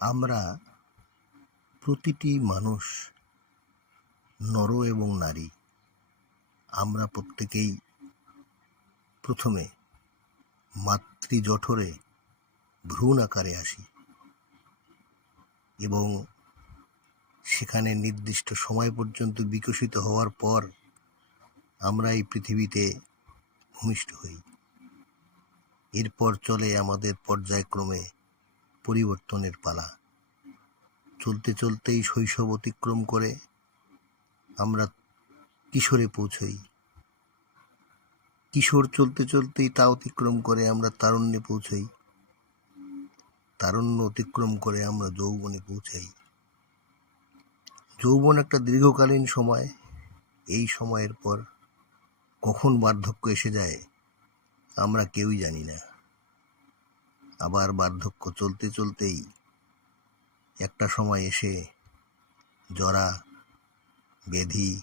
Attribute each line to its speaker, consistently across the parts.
Speaker 1: আমরা প্রতিটি মানুষ নর এবং নারী। আমরা প্রত্যেকেই প্রথমে মাতৃজঠরে ভ্রূণ আকারে আসি এবং সেখানে নির্দিষ্ট সময় পর্যন্ত বিকশিত হওয়ার পর আমরা এই পৃথিবীতে ভূমিষ্ঠ হই। এরপর চলে আমাদের পর্যায়ক্রমে পরিবর্তনের পালা। চলতে চলতেই শৈশব অতিক্রম করে আমরা কিশোরে পৌঁছই। কিশোর চলতে চলতেই তা অতিক্রম করে আমরা তারুণ্যে পৌঁছই। তারুণ্য অতিক্রম করে আমরা যৌবনে পৌঁছাই। যৌবন একটা দীর্ঘকালীন সময়। এই সময়ের পর কখন বার্ধক্য এসে যায় আমরা কেউই জানি না। আবার বার্ধক্য চলতে চলতেই একটা সময় এসে জরা ব্যাধি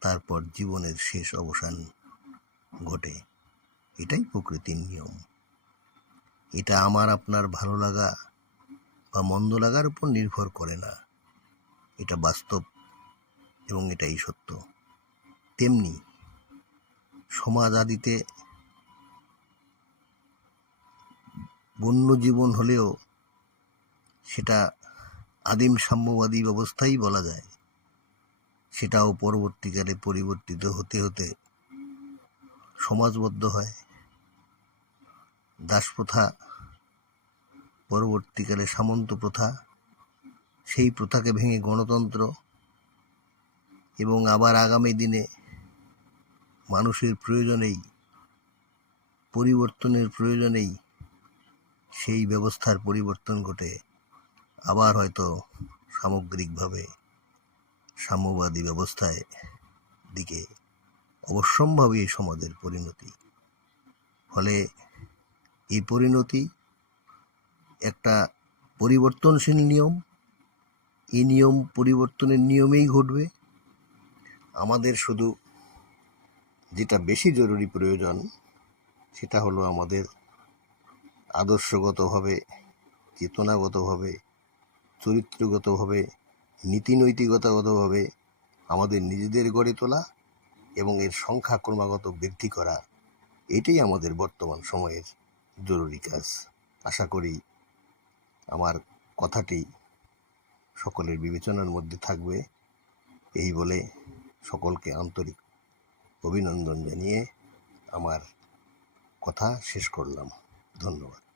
Speaker 1: তারপর জীবনের শেষ অবসান ঘটে। এটাই প্রকৃতির নিয়ম। এটা আমার, আপনার ভালো লাগা বা মন্দ লাগার উপর নির্ভর করে না। এটা বাস্তব এবং এটাই সত্য। তেমনি সমাজ আদিতে বন্য জীবন হলেও সেটা আদিম সাম্যবাদী ব্যবস্থাই বলা যায়। সেটাও পরবর্তীকালে পরিবর্তিত হতে হতে সমাজবদ্ধ হয়। দাসপ্রথা, পরবর্তীকালে সামন্ত প্রথা, সেই প্রথাকে ভেঙে গণতন্ত্র এবং আবার আগামী দিনে মানুষের প্রয়োজনেই, পরিবর্তনের প্রয়োজনেই সেই ব্যবস্থার পরিবর্তন ঘটে আবার হয়তো সামগ্রিকভাবে সাম্যবাদী ব্যবস্থায় দিকে অবশ্যম্ভাবী এই সমাজের পরিণতি। ফলে এই পরিণতি একটা পরিবর্তনশীল নিয়ম। এই নিয়ম পরিবর্তনের নিয়মেই ঘটবে। আমাদের শুধু যেটা বেশি জরুরি প্রয়োজন সেটা হলো আমাদের আদর্শগতভাবে, চেতনাগতভাবে, চরিত্রগতভাবে, নীতিনৈতিকতাগতভাবে আমাদের নিজেদের গড়ে তোলা এবং এর সংখ্যা ক্রমাগত বৃদ্ধি করা, এটাই আমাদের বর্তমান সময়ের জরুরি কাজ। আশা করি আমার কথাটি সকলের বিবেচনার মধ্যে থাকবে। এই বলে সকলকে আন্তরিক অভিনন্দন জানিয়ে আমার কথা শেষ করলাম। ধন্যবাদ।